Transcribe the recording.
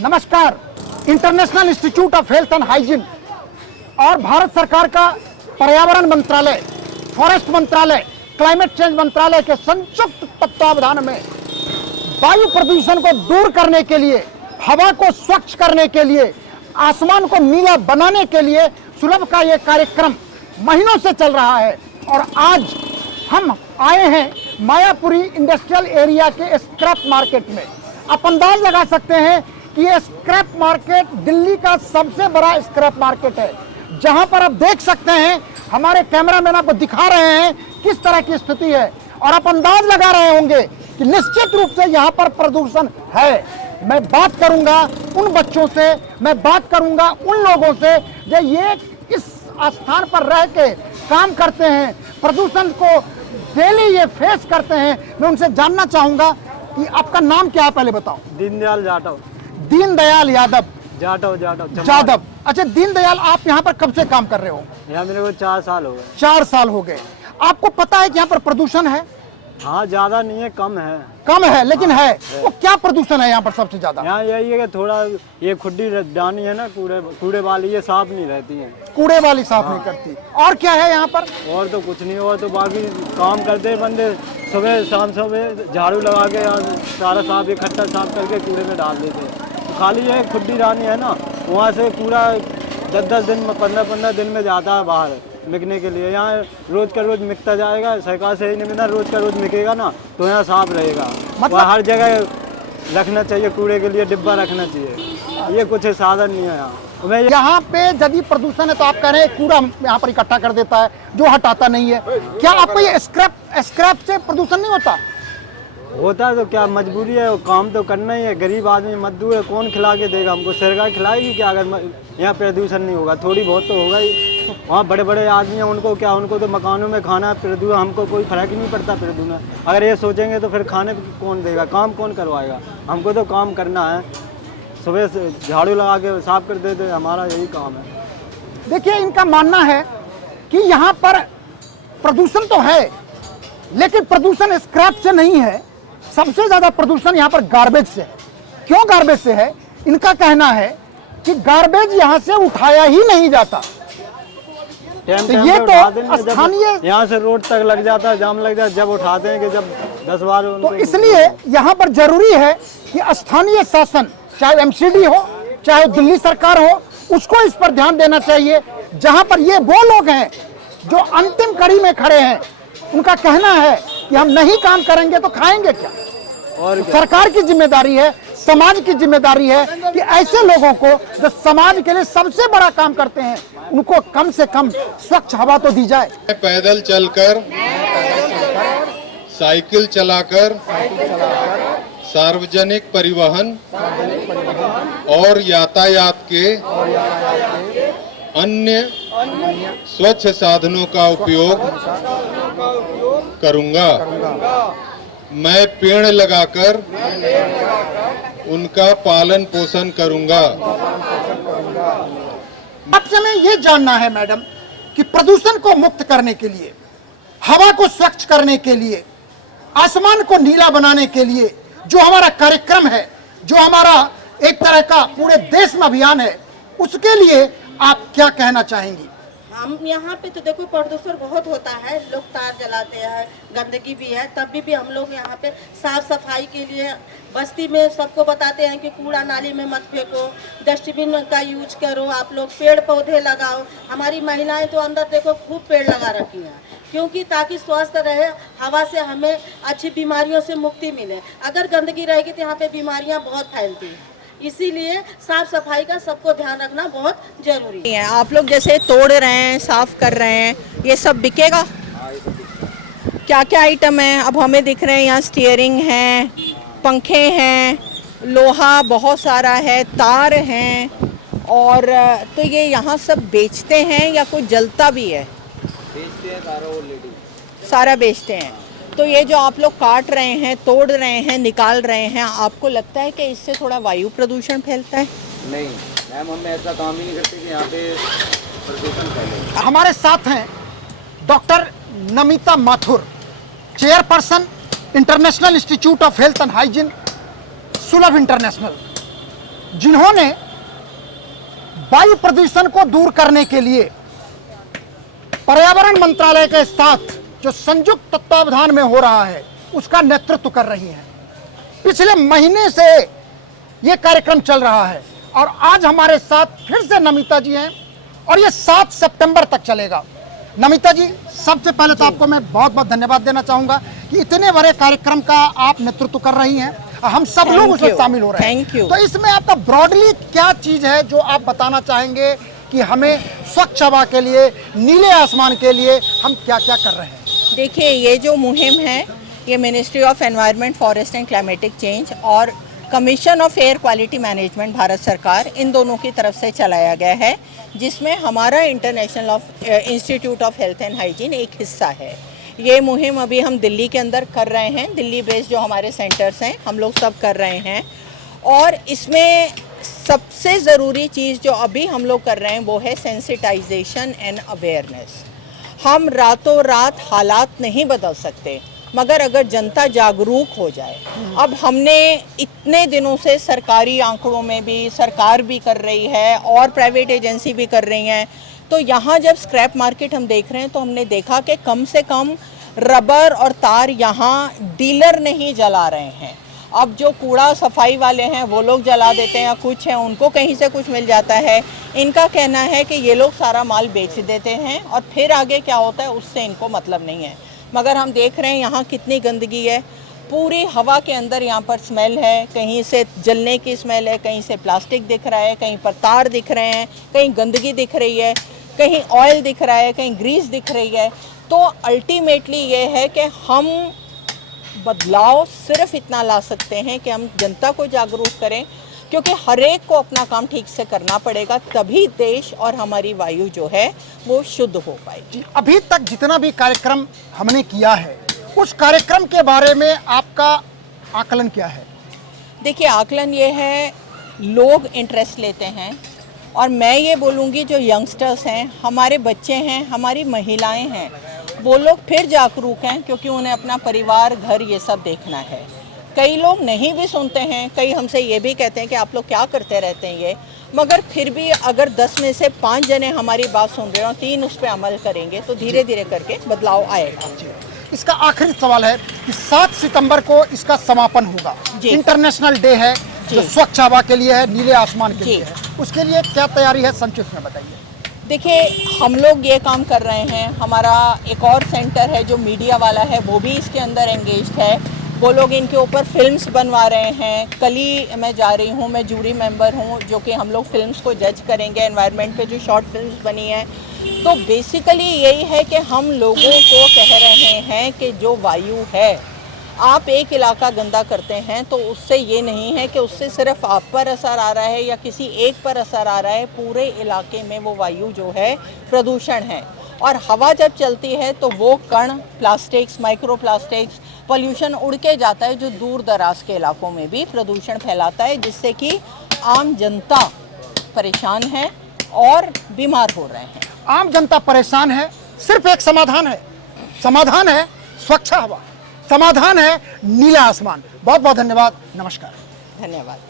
नमस्कार। International institute of health and hygiene और भारत सरकार का पर्यावरण मंत्रालय, फॉरेस्ट मंत्रालय, क्लाइमेट चेंज मंत्रालय के संयुक्त तत्वावधान में वायु प्रदूषण को दूर करने के लिए, हवा को स्वच्छ करने के लिए, आसमान को नीला बनाने के लिए सुलभ का ये कार्यक्रम महीनों से चल रहा है। और आज हम आए हैं मायापुरी इंडस्ट्रियल एरिया के स्क्रैप मार्केट में। आप अंदाज लगा सकते हैं कि ये स्क्रैप मार्केट दिल्ली का सबसे बड़ा स्क्रैप मार्केट है, जहां पर आप देख सकते हैं, हमारे कैमरामैन आपको दिखा रहे हैं किस तरह की स्थिति है। और आप अंदाज लगा रहे होंगे कि निश्चित रूप से यहाँ पर प्रदूषण है। मैं बात करूंगा उन बच्चों से, मैं बात करूंगा उन लोगों से जो ये इस स्थान पर रह के काम करते हैं, प्रदूषण को डेली ये फेस करते हैं। मैं उनसे जानना चाहूंगा कि आपका नाम क्या है, पहले बताओ। दीनदयाल जाटव। दीनदयाल यादव जाटव। अच्छा दीनदयाल, आप यहाँ पर कब से काम कर रहे हो? यहाँ मेरे को 4 साल हो गए। 4 साल हो गए। आपको पता है कि यहाँ पर प्रदूषण है? हाँ, ज्यादा नहीं है, कम है। कम है, लेकिन है। वो क्या प्रदूषण है यहाँ पर सबसे ज्यादा? यहाँ यही है कि थोड़ा ये खुड्डी डानी है ना, कूड़े वाली, ये साफ नहीं रहती है। कूड़े वाली साफ नहीं करती। और क्या है यहाँ पर? और तो कुछ नहीं, और तो बाकी काम करते हैं बंदे, सुबह शाम सुबह झाड़ू लगा के यहाँ सारा साफ इकट्ठा साफ करके कूड़े में डाल देते हैं। खाली ये खुड्डी डानी है ना, वहाँ से पूरा 10-10 दिन में, 15-15 दिन में जाता है बाहर मिकने के लिए। यहाँ रोज का रोज मिकता जाएगा, सरकार से ही नहीं मिलना, रोज का रोज मिकेगा ना तो यहाँ साफ रहेगा। मतलब हर जगह रखना चाहिए, कूड़े के लिए डिब्बा रखना चाहिए। ये कुछ साधन नहीं है यहाँ पे। यदि प्रदूषण है तो आप कह रहे हैं कूड़ा यहाँ पर इकट्ठा कर देता है जो हटाता नहीं है। क्या आपको ये स्क्रैप से प्रदूषण नहीं होता? होता तो क्या, मजबूरी है, काम तो करना ही है। गरीब आदमी मजदूर है, कौन खिला के देगा हमको? सरकार खिलाएगी क्या अगर यहाँ प्रदूषण नहीं होगा? थोड़ी बहुत तो होगा ही। वहाँ बड़े बड़े आदमी हैं, उनको क्या, उनको तो मकानों में खाना प्रदूषण, हमको कोई फर्क ही नहीं पड़ता प्रदूषण। अगर ये सोचेंगे तो फिर खाने कौन देगा, काम कौन करवाएगा? हमको तो काम करना है, सुबह से झाड़ू लगा के साफ कर देते, हमारा यही काम है। देखिए, इनका मानना है कि यहाँ पर प्रदूषण तो है, लेकिन प्रदूषण स्क्रैप से नहीं है। सबसे ज्यादा प्रदूषण यहाँ पर गार्बेज से है। क्यों गार्बेज से है? इनका कहना है कि गार्बेज यहाँ से उठाया ही नहीं जाता। तो ये तो स्थानीय, यहाँ से रोड तक लग जाता है, जाम लग जाता है जब उठाते हैं कि जब 10 बार। तो इसलिए यहाँ पर जरूरी है कि स्थानीय शासन, चाहे एमसीडी हो, चाहे दिल्ली सरकार हो, उसको इस पर ध्यान देना चाहिए। जहां पर ये वो लोग हैं जो अंतिम कड़ी में खड़े हैं, उनका कहना है कि हम नहीं काम करेंगे तो खाएंगे क्या? और तो सरकार की जिम्मेदारी है, समाज की जिम्मेदारी है कि ऐसे लोगों को जो समाज के लिए सबसे बड़ा काम करते हैं, उनको कम से कम स्वच्छ हवा तो दी जाए। पैदल चलकर, साइकिल चलाकर, सार्वजनिक परिवहन और यातायात के अन्य स्वच्छ साधनों का उपयोग करूंगा। मैं पेड़ लगाकर उनका पालन पोषण करूंगा। आपसे मैं ये जानना है मैडम कि प्रदूषण को मुक्त करने के लिए, हवा को स्वच्छ करने के लिए, आसमान को नीला बनाने के लिए जो हमारा कार्यक्रम है, जो हमारा एक तरह का पूरे देश में अभियान है, उसके लिए आप क्या कहना चाहेंगी? हम यहाँ पे तो देखो प्रदूषण बहुत होता है, लोग तार जलाते हैं, गंदगी भी है, तब भी हम लोग यहाँ पे साफ सफाई के लिए बस्ती में सबको बताते हैं कि कूड़ा नाली में मत फेंको, डस्टबिन का यूज करो, आप लोग पेड़ पौधे लगाओ। हमारी महिलाएं तो अंदर देखो खूब पेड़ लगा रखी हैं, क्योंकि ताकि स्वस्थ रहे, हवा से हमें अच्छी बीमारियों से मुक्ति मिले। अगर गंदगी रहेगी तो यहाँ पे बीमारियाँ बहुत फैलती हैं, इसीलिए साफ सफाई का सबको ध्यान रखना बहुत जरूरी है। आप लोग जैसे तोड़ रहे हैं, साफ कर रहे हैं, ये सब बिकेगा? क्या क्या आइटम है? अब हमें दिख रहे हैं यहाँ स्टीयरिंग है, पंखे हैं, लोहा बहुत सारा है, तार हैं, और तो ये यहाँ सब बेचते हैं या कोई जलता भी है? बेचते हैं सारा, ऑलरेडी सारा बेचते हैं। तो ये जो आप लोग काट रहे हैं, तोड़ रहे हैं, निकाल रहे हैं, आपको लगता है कि इससे थोड़ा वायु प्रदूषण फैलता है? नहीं मैम, हम ऐसा काम ही नहीं करते कि यहाँ पे प्रदूषण फैले। हमारे साथ हैं doctor Namita Mathur, chairperson international institute of health and hygiene, सुलभ इंटरनेशनल। जिन्होंने वायु प्रदूषण को दूर करने के लिए पर्यावरण मंत्रालय के साथ जो संयुक्त तत्वावधान में हो रहा है उसका नेतृत्व कर रही हैं। पिछले महीने से यह कार्यक्रम चल रहा है और आज हमारे साथ फिर से नमिता जी हैं और ये 7 सितंबर तक चलेगा। नमिता जी, सबसे पहले तो आपको मैं बहुत बहुत धन्यवाद देना चाहूंगा कि इतने बड़े कार्यक्रम का आप नेतृत्व कर रही हैं, हम सब लोग उसमें शामिल हो रहे हैं। Thank you. तो इसमें आपका ब्रॉडली क्या चीज है जो आप बताना चाहेंगे कि हमें स्वच्छ हवा के लिए, नीले आसमान के लिए हम क्या क्या कर रहे हैं? देखिए, ये जो मुहिम है ये ministry of environment, forest and climatic change और commission of air quality management Bharat सरकार, इन दोनों की तरफ से चलाया गया है, जिसमें हमारा international institute of health and hygiene एक हिस्सा है। ये मुहिम अभी हम दिल्ली के अंदर कर रहे हैं, दिल्ली बेस्ड जो हमारे सेंटर्स हैं हम लोग सब कर रहे हैं। और इसमें सबसे ज़रूरी चीज़ जो अभी हम लोग कर रहे हैं वो है सेंसिटाइजेशन एंड अवेयरनेस। हम रातों रात हालात नहीं बदल सकते, मगर अगर जनता जागरूक हो जाए। अब हमने इतने दिनों से सरकारी आंकड़ों में भी, सरकार भी कर रही है और प्राइवेट एजेंसी भी कर रही हैं, तो यहाँ जब स्क्रैप मार्केट हम देख रहे हैं तो हमने देखा कि कम से कम रबर और तार यहाँ डीलर नहीं जला रहे हैं। अब जो कूड़ा सफाई वाले हैं वो लोग जला देते हैं, या कुछ हैं उनको कहीं से कुछ मिल जाता है। इनका कहना है कि ये लोग सारा माल बेच देते हैं और फिर आगे क्या होता है उससे इनको मतलब नहीं है। मगर हम देख रहे हैं यहाँ कितनी गंदगी है, पूरी हवा के अंदर यहाँ पर स्मेल है, कहीं से जलने की स्मेल है, कहीं से प्लास्टिक दिख रहा है, कहीं पर तार दिख रहे हैं, कहीं गंदगी दिख रही है, कहीं ऑयल दिख रहा है, कहीं ग्रीस दिख रही है। तो अल्टीमेटली ये है कि हम बदलाव सिर्फ इतना ला सकते हैं कि हम जनता को जागरूक करें, क्योंकि हर एक को अपना काम ठीक से करना पड़ेगा, तभी देश और हमारी वायु जो है वो शुद्ध हो पाएगी। अभी तक जितना भी कार्यक्रम हमने किया है उस कार्यक्रम के बारे में आपका आकलन क्या है? देखिए, आकलन ये है, लोग इंटरेस्ट लेते हैं और मैं ये बोलूँगी जो यंगस्टर्स हैं, हमारे बच्चे हैं, हमारी महिलाएं हैं, वो लोग फिर जागरूक हैं, क्योंकि उन्हें अपना परिवार, घर, ये सब देखना है। कई लोग नहीं भी सुनते हैं, कई हमसे ये भी कहते हैं कि आप लोग क्या करते रहते हैं ये, मगर फिर भी अगर 10 में से 5 जने हमारी बात सुन रहे हो, 3 उस पर अमल करेंगे तो धीरे धीरे करके बदलाव आएगा। इसका आखिरी सवाल है कि 7 सितंबर को इसका समापन होगा, इंटरनेशनल डे है जो स्वच्छ हवा के लिए है, नीले आसमान के लिए है, उसके लिए क्या तैयारी है, संक्षिप्त में बताइए। देखिए, हम लोग ये काम कर रहे हैं, हमारा एक और सेंटर है जो मीडिया वाला है, वो भी इसके अंदर एंगेज्ड है। वो लोग इनके ऊपर फिल्म्स बनवा रहे हैं। कल ही मैं जा रही हूँ, मैं जूरी मेंबर हूँ, जो कि हम लोग फिल्म्स को जज करेंगे, एनवायरनमेंट पे जो शॉर्ट फिल्म्स बनी हैं। तो बेसिकली यही है कि हम लोगों को कह रहे हैं कि जो वायु है, आप एक इलाका गंदा करते हैं तो उससे ये नहीं है कि उससे सिर्फ आप पर असर आ रहा है या किसी एक पर असर आ रहा है, पूरे इलाके में वो वायु जो है प्रदूषण है। और हवा जब चलती है तो वो कण, प्लास्टिक्स, माइक्रो प्लास्टिक्स, पॉल्यूशन उड़ के जाता है, जो दूर दराज के इलाकों में भी प्रदूषण फैलाता है, जिससे कि आम जनता परेशान है और बीमार हो रहे हैं। आम जनता परेशान है, सिर्फ एक समाधान है, समाधान है स्वच्छ हवा, समाधान है नीला आसमान। बहुत बहुत धन्यवाद, नमस्कार। धन्यवाद।